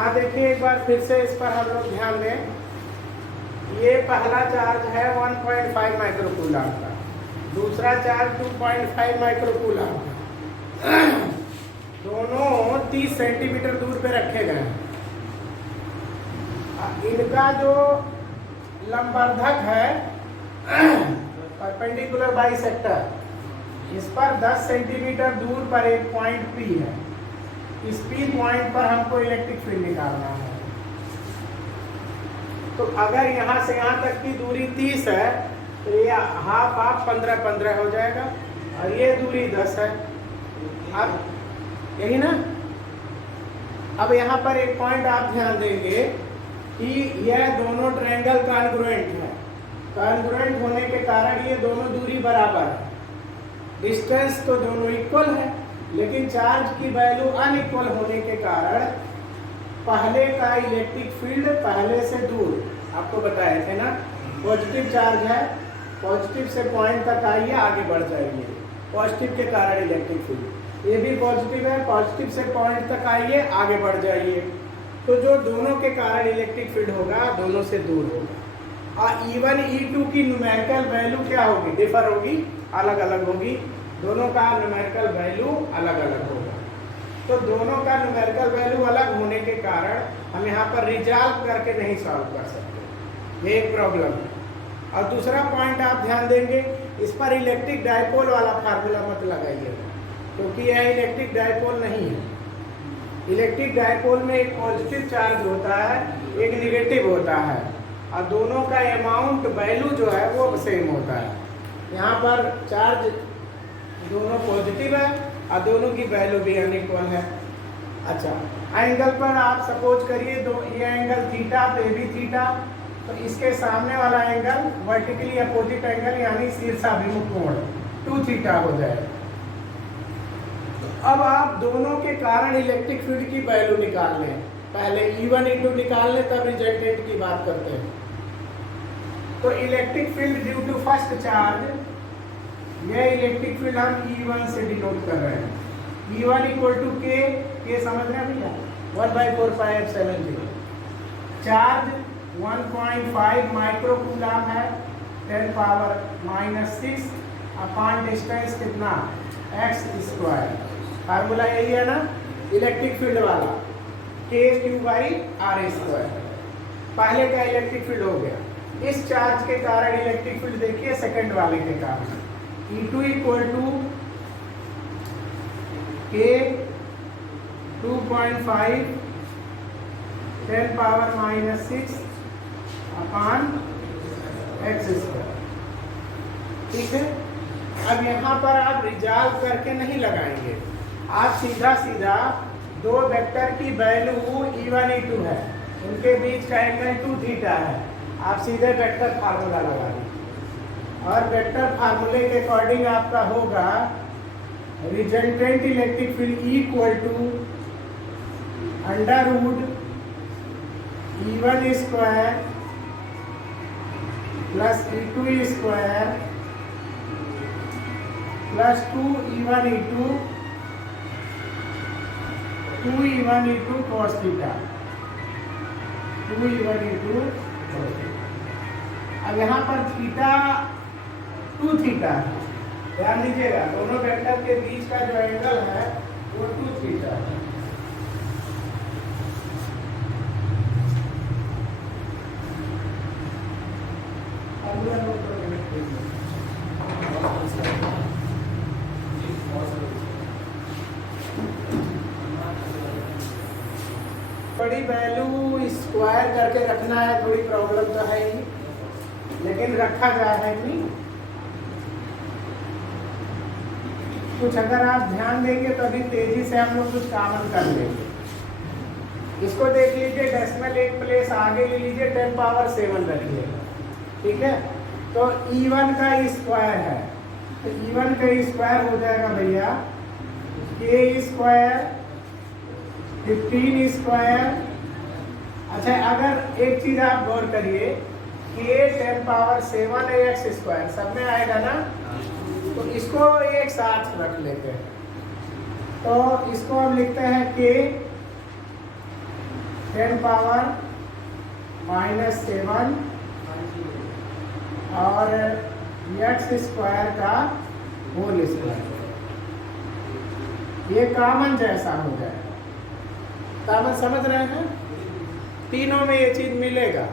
हाँ देखिए एक बार फिर से इस पर हम लोग ध्यान दें। ये पहला चार्ज है 1.5 माइक्रोकूलम का, दूसरा चार्ज 2.5 माइक्रोकूलम का। दोनों 30 सेंटीमीटर दूर पे रखे गए हैं। इनका जो लंबवर्धक है परपेंडिकुलर बाइसेक्टर, इस पर 10 सेंटीमीटर दूर पर एक पॉइंट P है। इस P पॉइंट पर हमको इलेक्ट्रिक फील्ड निकालना है। तो अगर यहाँ से यहाँ तक की दूरी 30 है तो ये हाफ 15 हो जाएगा और ये दूरी 10 है। अब यही ना। अब यहाँ पर एक पॉइंट आप ध्यान देंगे कि यह दोनों ट्रायंगल कॉन्ग्रुएंट है। कॉन्ग्रुएंट होने के कारण ये दोनों दूरी बराबर है। डिस्टेंस तो दोनों इक्वल है, लेकिन चार्ज की वैल्यू अनइक्वल होने के कारण पहले का इलेक्ट्रिक फील्ड पहले से दूर, आपको बताए थे ना, पॉजिटिव चार्ज है, पॉजिटिव से पॉइंट तक आइए, आगे बढ़ जाइए, पॉजिटिव के कारण इलेक्ट्रिक फील्ड। ये भी पॉजिटिव है, पॉजिटिव से पॉइंट तक आइए, आगे बढ़ जाइए। तो जो दोनों के कारण इलेक्ट्रिक फील्ड होगा दोनों से दूर होगा। और E1 E2 की न्यूमेरिकल वैल्यू क्या होगी? डिफर होगी, अलग अलग होगी। दोनों का न्यूमेरिकल वैल्यू अलग अलग होगा। तो दोनों का न्यूमेरिकल वैल्यू अलग होने के कारण हम यहाँ पर रिजॉल्व करके नहीं सॉल्व कर सकते, ये एक प्रॉब्लम है। और दूसरा पॉइंट आप ध्यान देंगे, इस पर इलेक्ट्रिक डायपोल वाला फार्मूला मत लगाइएगा, क्योंकि यह इलेक्ट्रिक डायपोल नहीं है। इलेक्ट्रिक डायपोल में एक पॉजिटिव चार्ज होता है, एक निगेटिव होता है, और दोनों का अमाउंट वैल्यू जो है वो सेम होता है। यहाँ पर चार्ज दोनों पॉजिटिव है और दोनों की वैल्यू भी अनइक्वल है। अच्छा, एंगल पर आप सपोज करिए ये एंगल थीटा, तो ये भी थीटा, तो इसके सामने वाला एंगल वर्टिकली अपोजिट एंगल यानी शीर्षाभिमुख कोण 2 थीटा हो जाएगा। अब आप दोनों के कारण इलेक्ट्रिक फील्ड की वैल्यू निकाल लें। पहले E1 E2 निकाल लें, तब रिजल्टेंट की बात करते हैं। तो electric field due to first charge, यह इलेक्ट्रिक फील्ड हम E1 से डिनोट कर रहे हैं। E1 इक्वल टू K समझ रहे हैं भैया, 1/4πε0। चार्ज 1.5 माइक्रोकूलम है, 10⁻⁻⁶ अपॉन डिस्टेंस कितना, x²। फार्मूला यही है ना इलेक्ट्रिक फील्ड वाला, K/r²। पहले का इलेक्ट्रिक फील्ड हो गया। इस चार्ज के कारण इलेक्ट्रिक फील्ड देखिए सेकंड वाले के कारण, E2 equal to K 2.5 10⁻⁻⁶ upon x²। ठीक है। अब यहाँ पर आप रिजॉल्व करके नहीं लगाएंगे, आप सीधा सीधा दो वेक्टर की वैल्यू E1 E2 है, उनके बीच का एंगल 2 थीटा है, आप सीधे वेक्टर फार्मूला लगा लीजिए। और वेक्टर फार्मूले के अकॉर्डिंग आपका होगा resultant electric field equal to √E1² plus E2² plus 2E1 E2 cos theta, 2E1 E2 cos theta. अब यहाँ पर थीटा 2 थीटा है, ध्यान दीजिएगा, दोनों वेक्टर के बीच का जो एंगल है वो 2 थीटा है। बड़ी वैल्यू स्क्वायर करके रखना है, थोड़ी प्रॉब्लम तो है ही, लेकिन रखा जाए है नहीं। कुछ अगर आप ध्यान देंगे तो अभी तेजी से हम लोग कुछ कॉमन कर लेंगे। इसको देख लीजिए, डेसिमल एक प्लेस आगे ले लीजिए, 10⁻7 रखिएगा। ठीक है। तो E1 का स्क्वायर है, तो E1 का स्क्वायर हो जाएगा भैया K² 15²। अच्छा, अगर एक चीज आप गौर करिए, K 10⁻7 x² सब में आएगा ना, तो इसको एक साथ रख लेते हैं। तो इसको हम लिखते हैं K 10 पावर -7 और एक्स स्क्वायर का होल स्क्वायर। ये कॉमन जैसा हो जाएगा। कॉमन समझ रहे हैं? तीनों में ये चीज मिलेगा,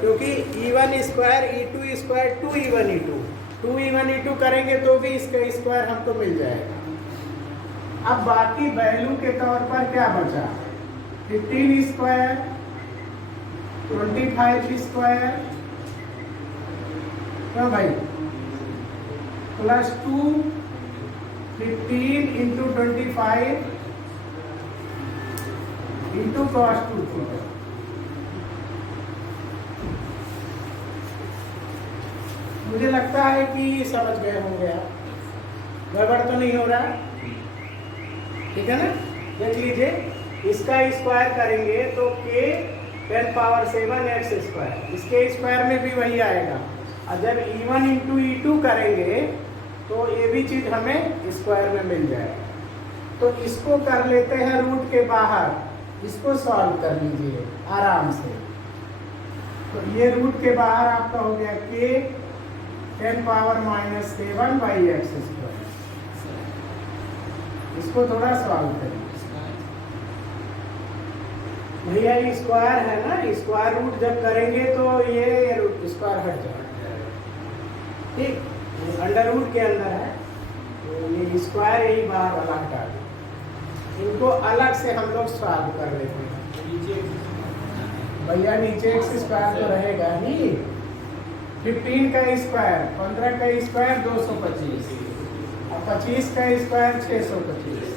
क्योंकि E1 square E2 square 2E1 E2 2E1 E2 करेंगे तो भी इसका स्क्वायर हमको मिल जाएगा। अब बाकी वैल्यू के तौर पर क्या बचा? 15 स्क्वायर, 25 स्क्वायर, क्यों भाई, +2 15 इंटू 25 इंटू cos 2 थीटा। मुझे लगता है कि समझ गए होंगे आप, गड़बड़ तो नहीं हो रहा, ठीक है ना? देख लीजिए, इसका स्क्वायर करेंगे तो k 10 पावर 7 एक्स स्क्वायर, इसके स्क्वायर में भी वही आएगा। और जब E1 इंटू E2 करेंगे तो ये भी चीज हमें स्क्वायर में मिल जाएगा। तो इसको कर लेते हैं रूट के बाहर, इसको सॉल्व कर लीजिए आराम से। तो ये रूट के बाहर आपका हो गया k 10 power -7 by x square. इसको थोड़ा सॉल्व करें भैया, स्क्वायर है ना, स्क्वायर रूट जब करेंगे तो ये रूट स्क्वायर हट जाएगा, ठीक, अंडर रूट के अंदर है तो ये स्क्वायर यही बाहर वाला हटा दो। इनको अलग से हम लोग सॉल्व कर लेते हैं भैया। नीचे एक्स स्क्वायर तो रहेगा ही, 15 का स्क्वायर 15 का स्क्वायर 225 और 25 का स्क्वायर 625।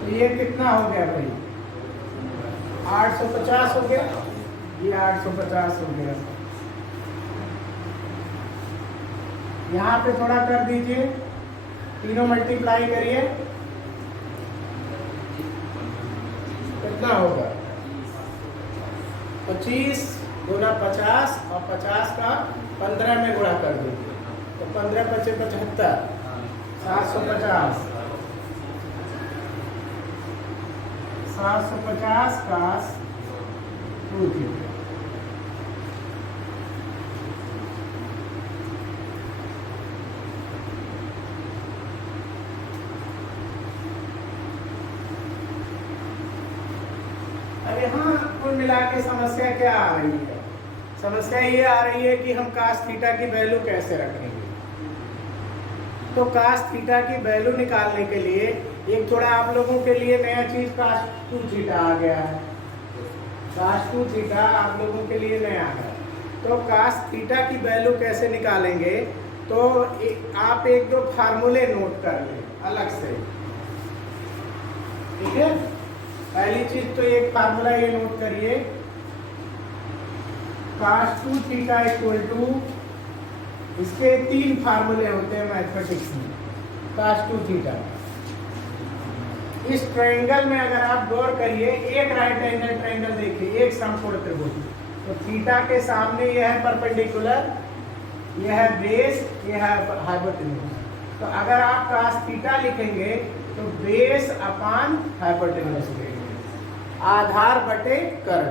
तो ये कितना हो गया भाई? 850 हो गया, ये 850 हो गया। यहाँ पे थोड़ा कर दीजिए, तीनों मल्टीप्लाई करिए, कितना होगा? 25 गुना 50 और 50 का 15 में गुणा कर दीजिए तो 15 × 5 = 75, 750 750 का 2 थीटा। अब यहाँ कुल मिला के समस्या क्या आ रही है? समस्या ये आ रही है कि हम cos थीटा की वैल्यू कैसे रखेंगे। तो cos थीटा की वैल्यू निकालने के लिए एक थोड़ा आप लोगों के लिए नया चीज cos 2 थीटा आ गया है। cos 2 थीटा आप लोगों के लिए नया है। तो cos थीटा की वैल्यू कैसे निकालेंगे? तो आप एक दो फार्मूले नोट कर लें अलग से, ठीक है? पहली चीज तो एक फार्मूला ये नोट करिए, cos 2 थीटा = इसके 3 फार्मूले होते हैं मैथमेटिक्स में cos 2 थीटा। इस ट्रायंगल में अगर आप गौर करिए, एक राइट एंगल ट्रायंगल देखिए, एक समकोण त्रिभुज, तो थीटा के सामने यह है परपेंडिकुलर, यह है बेस, यह है हाइपोटेन्यूज। तो अगर आप cos थीटा लिखेंगे तो बेस अपान हाइपोटेन्यूज लिखेंगे, आधार बटे कर्ण।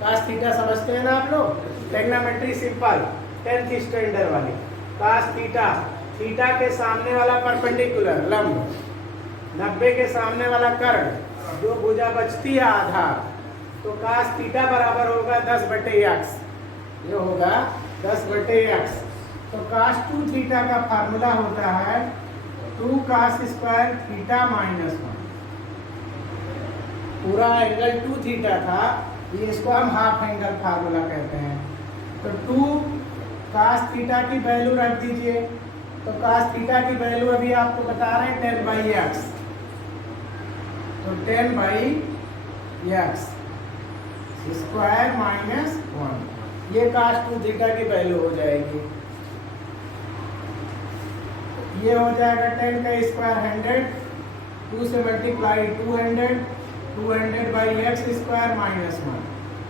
cos थीटा समझते हैं ना आप लोग? ट्रिग्नोमेट्री सिंपल 10th स्टैंडर्ड वाली। cos थीटा, थीटा के सामने वाला परपेंडिकुलर लंब, 90 के सामने वाला कर्ण, जो भुजा बचती है आधार, तो cos थीटा बराबर होगा 10/x, ये होगा 10/x। तो cos 2 थीटा का फार्मूला होता है 2 cos स्क्वायर थीटा -1। पूरा एंगल 2 थीटा था, ये इसको हम हाफ एंगल फार्मूला कहते हैं। तो 2 cos थीटा की वैल्यू रख दीजिए, तो cos थीटा की वैल्यू अभी आपको बता रहे हैं 10/x, तो 10/x स्क्वायर -1, ये cos 2 थीटा की वैल्यू हो जाएगी। ये हो जाएगा 10 का स्क्वायर 100, 2 से मल्टीप्लाई 200, 200/x स्क्वायर -1।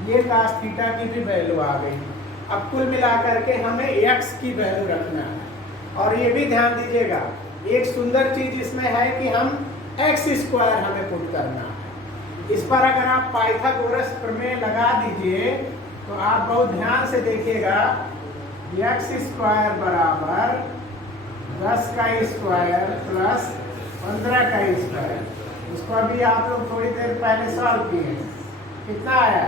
ये cos थीटा की भी वैल्यू आ गई। अब कुल मिलाकर के हमें x की वैल्यू रखना है। और ये भी ध्यान दीजिएगा, एक सुंदर चीज इसमें है कि हम x स्क्वायर हमें पुट करना है। इस पर अगर आप पाइथागोरस प्रमेय लगा दीजिए तो आप बहुत ध्यान से देखिएगा, x स्क्वायर बराबर 10 का स्क्वायर प्लस 15 का स्क्वायर। इसको अभी आप लोग थोड़ी देर पहले सॉल्व किए, कितना आया?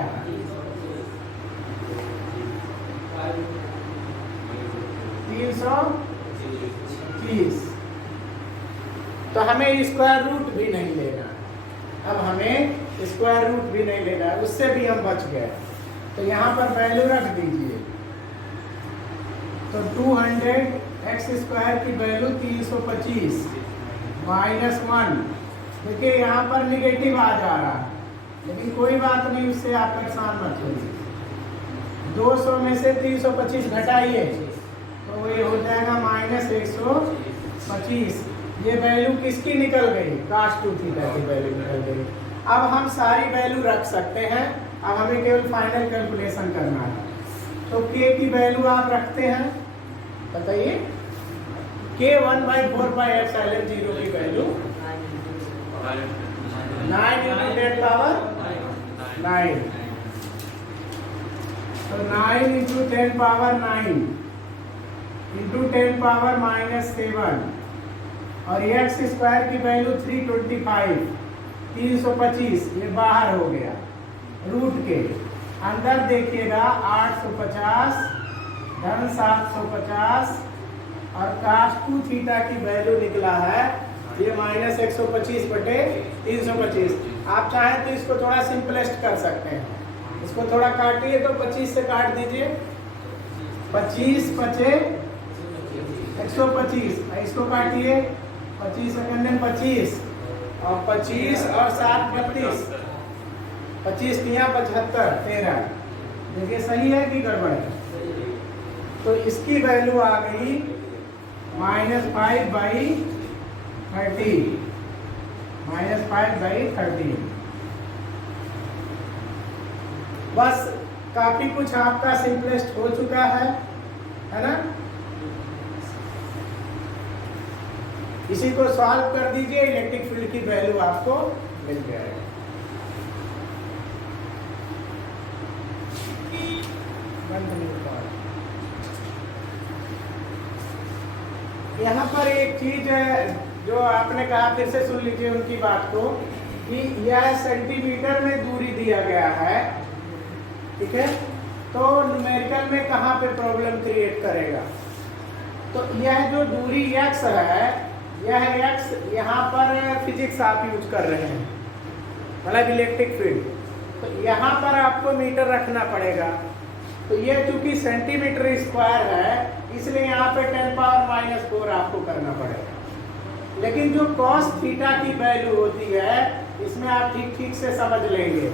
330। तो हमें स्क्वायर रूट भी नहीं लेना, अब हमें स्क्वायर रूट भी नहीं लेना, उससे भी हम बच गए। तो यहाँ पर वैल्यू रख दीजिए, तो 200x स्क्वायर की वैल्यू 325 माइनस 1। देखिए यहाँ पर निगेटिव आ जा रहा है, लेकिन कोई बात नहीं, उससे आप परेशान मत होइए। 200 में से 325 घटाइए तो ये हो जाएगा माइनस 125। ये वैल्यू किसकी निकल गई? cos 2 थीटा की वैल्यू निकल गई। अब हम सारी वैल्यू रख सकते हैं, अब हमें केवल फाइनल कैलकुलेशन करना है। तो k की वैल्यू आप रखते हैं, बताइए। k 1/4πε0 की वैल्यू 9 × 10 पावर 9, तो 9 × 10 पावर 9 इंटू 10 पावर -7, और x स्क्वायर की वैल्यू 325, 325 ये बाहर हो गया रूट के अंदर। देखिएगा 850 धन 750, और cos 2 थीटा की वैल्यू निकला है ये -125/325। आप चाहें तो इसको थोड़ा सिंपलेस्ट कर सकते हैं, इसको थोड़ा काटिए तो 25 से काट दीजिए, 25 पचे 125, इसको काटिए 25 सेकंड 25, और 25 और 7 32, 25 तिया 75 13। देखिए सही है कि गड़बड़ है? तो इसकी वैल्यू आ गई -5/30, -5/30। बस काफी कुछ आपका सिंपलेस्ट हो चुका है ना? इसी को सॉल्व कर दीजिए, इलेक्ट्रिक फील्ड की वैल्यू आपको मिल जाएगी। यहाँ पर एक चीज है जो आपने कहा, फिर से सुन लीजिए उनकी बात को, कि यह सेंटीमीटर में दूरी दिया गया है, ठीक है? तो न्यूमेरिकल में कहाँ पे प्रॉब्लम क्रिएट करेगा? तो यह जो दूरी x है, यह x यहाँ पर फिजिक्स आप यूज कर रहे हैं, मतलब इलेक्ट्रिक फील्ड, तो यहाँ पर आपको मीटर रखना पड़ेगा। तो ये चूंकि सेंटीमीटर स्क्वायर है, इसलिए यहाँ पे 10 पावर -4 आपको करना पड़ेगा। लेकिन जो cos थीटा की वैल्यू होती है, इसमें आप ठीक से समझ लेंगे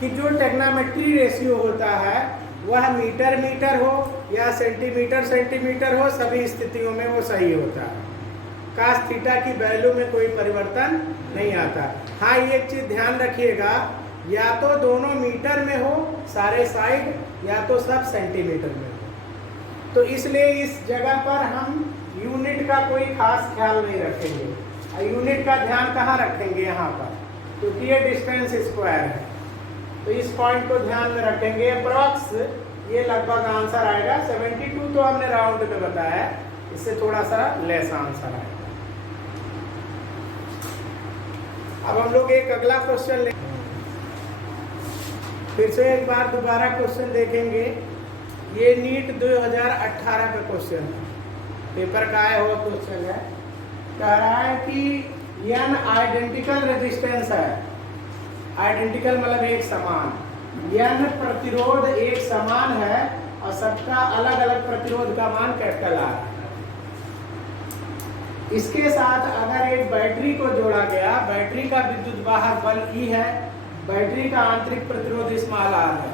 कि जो टेग्नोमेट्री रेशियो होता है वह मीटर मीटर हो या सेंटीमीटर सेंटीमीटर हो, सभी स्थितियों में वो सही होता है। cos थीटा की वैल्यू में कोई परिवर्तन नहीं आता। हाँ, ये एक चीज ध्यान रखिएगा, या तो दोनों मीटर में हो सारे साइड, या तो सब सेंटीमीटर में हो। तो इसलिए इस जगह पर हम यूनिट का कोई खास ख्याल नहीं रखेंगे। यूनिट का ध्यान कहाँ रखेंगे? यहाँ पर, क्योंकि ये डिस्टेंस स्क्वायर है, तो इस पॉइंट को ध्यान में रखेंगे। अप्रॉक्स ये लगभग आंसर आएगा 72, तो हमने राउंड में बताया, इससे थोड़ा सा लेस आंसर आएगा। अब हम लोग एक अगला क्वेश्चन ले, फिर से एक बार दोबारा क्वेश्चन देखेंगे। ये नीट 2018 का क्वेश्चन है, पेपर का आया हुआ क्वेश्चन है। कह रहा है कि n आइडेंटिकल रेजिस्टेंस है, आइडेंटिकल मतलब एक समान, n प्रतिरोध एक समान है और सबका अलग अलग प्रतिरोध का मान कैपिटल R है। इसके साथ अगर एक बैटरी को जोड़ा गया, बैटरी का विद्युत वाहक बल E है, बैटरी का आंतरिक प्रतिरोध स्मॉल r है,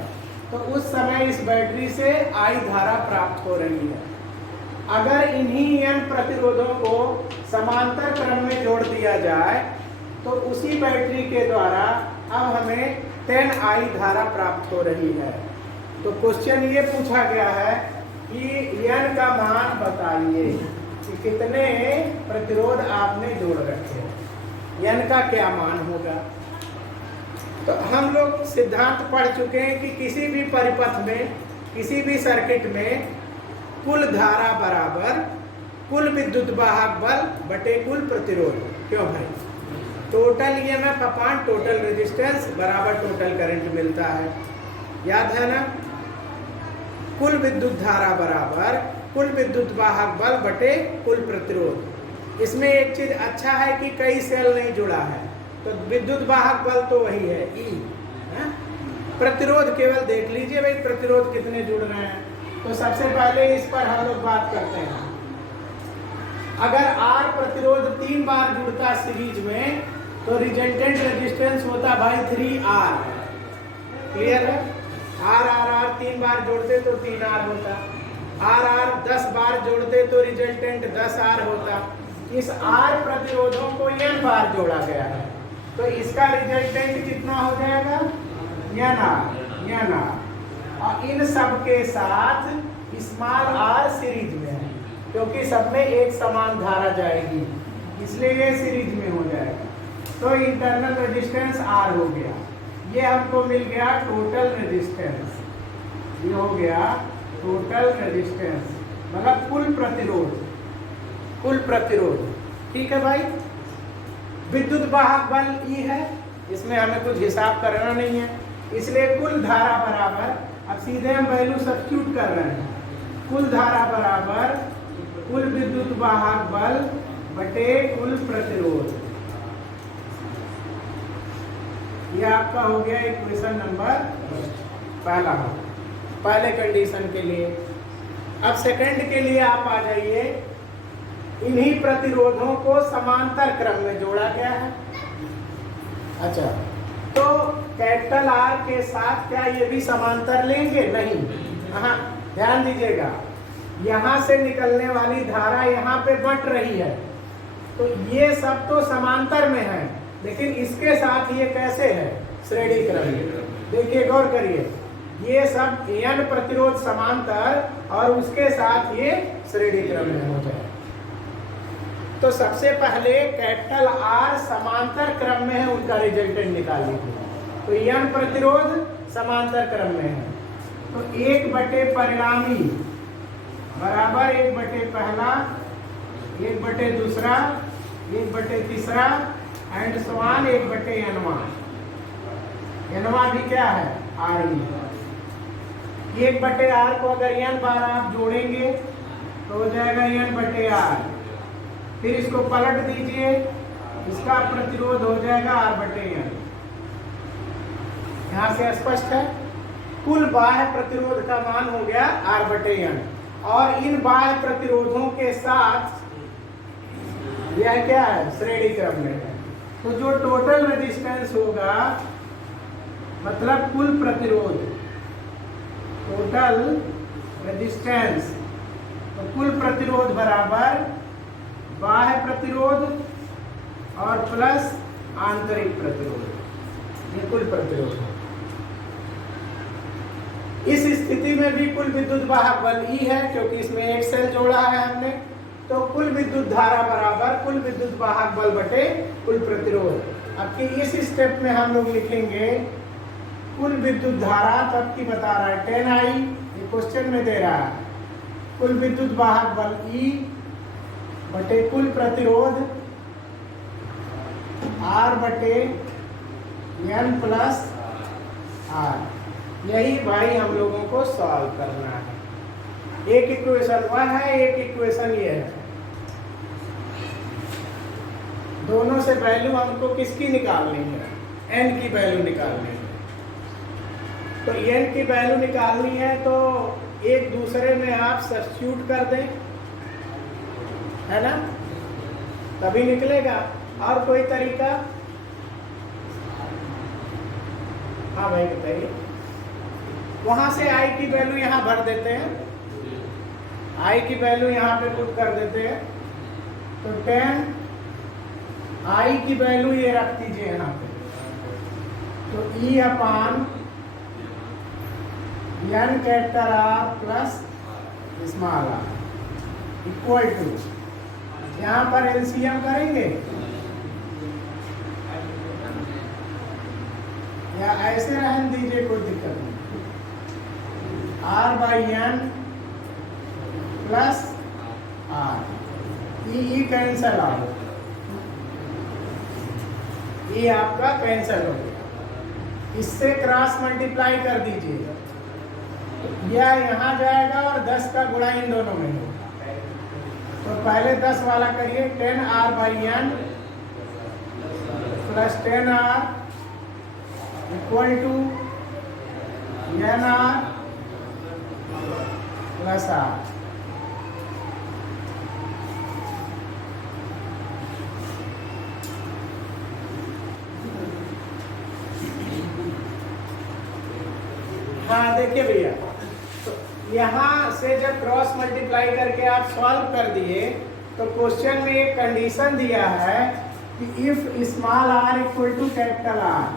तो उस समय इस बैटरी से I धारा प्राप्त हो रही है। अगर इन्हीं n प्रतिरोधों को समांतर क्रम में जोड़ दिया जाए तो उसी बैटरी के द्वारा अब हमें 10I धारा प्राप्त हो रही है। तो क्वेश्चन ये पूछा गया है कि n का मान बताइए कि कितने प्रतिरोध आपने जोड़ रखे हैं, n का क्या मान होगा। तो हम लोग सिद्धांत पढ़ चुके हैं कि किसी भी परिपथ में, किसी भी सर्किट में कुल धारा बराबर कुल विद्युत वाहक बल बटे कुल प्रतिरोध। क्यों भाई? Total EMF upon total resistance बराबर टोटल करंट मिलता है। याद है ना? कुल विद्युत धारा बराबर कुल विद्युत वाहक बल बटे कुल प्रतिरोध। इसमें एक चीज अच्छा है कि कई सेल नहीं जुड़ा है, तो विद्युत वाहक बल तो वही है E, प्रतिरोध केवल देख लीजिए भाई प्रतिरोध कितने जुड़ रहे हैं। तो सबसे पहले इस पर हम लोग बात करते हैं। अगर R प्रतिरोध 3 बार जुड़ता सीरीज में तो रिजल्टेंट रेजिस्टेंस होता भाई 3R। क्लियर है? R 3 बार जोड़ते तो 3R होता। R 10 बार जोड़ते तो रिजल्टेंट 10R होता। इस R प्रतिरोधों को N बार जोड़ा गया है, तो इसका रिजल्टेंट कितना हो जाएगा? NR। और इन सब के साथ स्मॉल r सीरीज में है, क्योंकि सब में एक समान धारा जाएगी, इसलिए ये सीरीज में हो जाएगा। तो इंटरनल रेजिस्टेंस R हो गया। ये हमको मिल गया टोटल रेजिस्टेंस। ये हो गया टोटल रेजिस्टेंस, मतलब कुल प्रतिरोध। कुल प्रतिरोध, ठीक है भाई। विद्युत वाहक बल E है, इसमें हमें कुछ हिसाब करना नहीं है, इसलिए कुल धारा बराबर, अब सीधे हम वैल्यू सब्स्टिट्यूट कर रहे हैं, कुल धारा बराबर कुल विद्युत वाहक बल बटे कुल प्रतिरोध। ये आपका हो गया इक्वेशन नंबर पहला, पहले कंडीशन के लिए। अब सेकंड के लिए आप आ जाइए। इन्हीं प्रतिरोधों को समांतर क्रम में जोड़ा गया है। अच्छा, तो कैपिटल R के साथ क्या ये भी समांतर लेंगे? नहीं। हाँ, ध्यान दीजिएगा, यहाँ से निकलने वाली धारा यहाँ पे बट रही है, तो ये सब तो समांतर में है, लेकिन इसके साथ ये कैसे है? श्रेणी क्रम में। देखिए, गौर करिए, ये सब N प्रतिरोध समांतर और उसके साथ ये श्रेणी क्रम में हो जाए। तो सबसे पहले कैपिटल R समांतर क्रम में है, उनका रिजल्टेंट निकाल लीजिए। तो N प्रतिरोध समांतर क्रम में है, तो 1 बटे परिणामी बराबर 1 बटे पहला, 1 बटे दूसरा, 1 बटे तीसरा एंड समान 1 बटे Nवा। Nवा भी क्या है? R। 1 बटे R को अगर N बार आप जोड़ेंगे तो हो जाएगा N बटे R। फिर इसको पलट दीजिए, इसका प्रतिरोध हो जाएगा R बटे N। यहां से स्पष्ट है। कुल बाह्य प्रतिरोध का मान हो गया R बटे N, और इन बाह्य प्रतिरोधों के साथ यह क्या है? श्रेणी क्रम में है। तो जो टोटल रेजिस्टेंस होगा, मतलब कुल प्रतिरोध, टोटल रेजिस्टेंस, तो कुल प्रतिरोध बराबर बाह्य प्रतिरोध और प्लस आंतरिक प्रतिरोध, ये कुल प्रतिरोध है। इस स्थिति में भी कुल विद्युत वाहक बल E है, क्योंकि इसमें एक सेल जोड़ा है हमने, तो कुल विद्युत धारा बराबर कुल विद्युत वाहक बल बटे कुल प्रतिरोध। अब कि इस स्टेप में हम लोग लिखेंगे कुल विद्युत धारा, तब की बता रहा है 10I, ये क्वेश्चन में दे रहा है, कुल विद्युत वाहक बल E बटे कुल प्रतिरोध R बटे N प्लस R। यही भाई हम लोगों को सॉल्व करना है। एक इक्वेशन वह है, एक इक्वेशन ये है। दोनों से वैल्यू हमको किसकी निकालनी है? N की वैल्यू निकालनी है। तो N की वैल्यू निकालनी है तो एक दूसरे में आप सब्स्टिट्यूट कर दें, है ना, तभी निकलेगा। और कोई तरीका? हाँ भाई बताइए। वहां से I की वैल्यू यहाँ भर देते हैं, I की वैल्यू यहाँ पे पुट कर देते हैं, तो 10 I की वैल्यू ये रख दीजिए यहाँ पे, तो E upon N capital R plus small r equal to, यहाँ पर एलसीएम करेंगे, या ऐसे रहने दीजिए, कोई दिक्कत नहीं। R/n प्लस R, ई कैंसल आउट, ये आपका कैंसल हो गया। इससे क्रॉस मल्टीप्लाई कर दीजिए, यह यहाँ जाएगा और 10 का गुणा इन दोनों में होगा। तो पहले 10 वाला करिए, 10R/n plus 10R equal to nR plus R। हाँ देखिए भैया, तो यहाँ से जब क्रॉस मल्टीप्लाई करके आप सॉल्व कर दिए तो क्वेश्चन में एक कंडीशन दिया है कि if small r equal to capital R।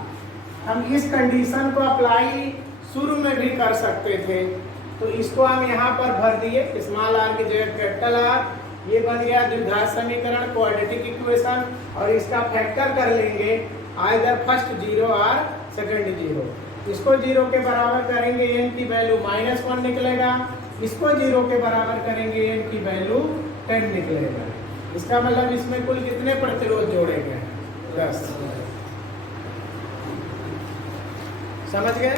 हम इस कंडीशन को अप्लाई शुरू में भी कर सकते थे, तो इसको हम यहाँ पर भर दिए, स्मॉल r की जगह कैपिटल R। ये बन गया द्विघात समीकरण, क्वाड्रेटिक इक्वेशन, और इसका फैक्टर कर लेंगे आइदर फर्स्ट 0 और सेकंड 0। इसको 0 के बराबर करेंगे n की वैल्यू -1 निकलेगा, इसको 0 के बराबर करेंगे n की वैल्यू 10 निकलेगा। इसका मतलब इसमें कुल कितने प्रतिरोध जोड़े गए? 10। समझ गए?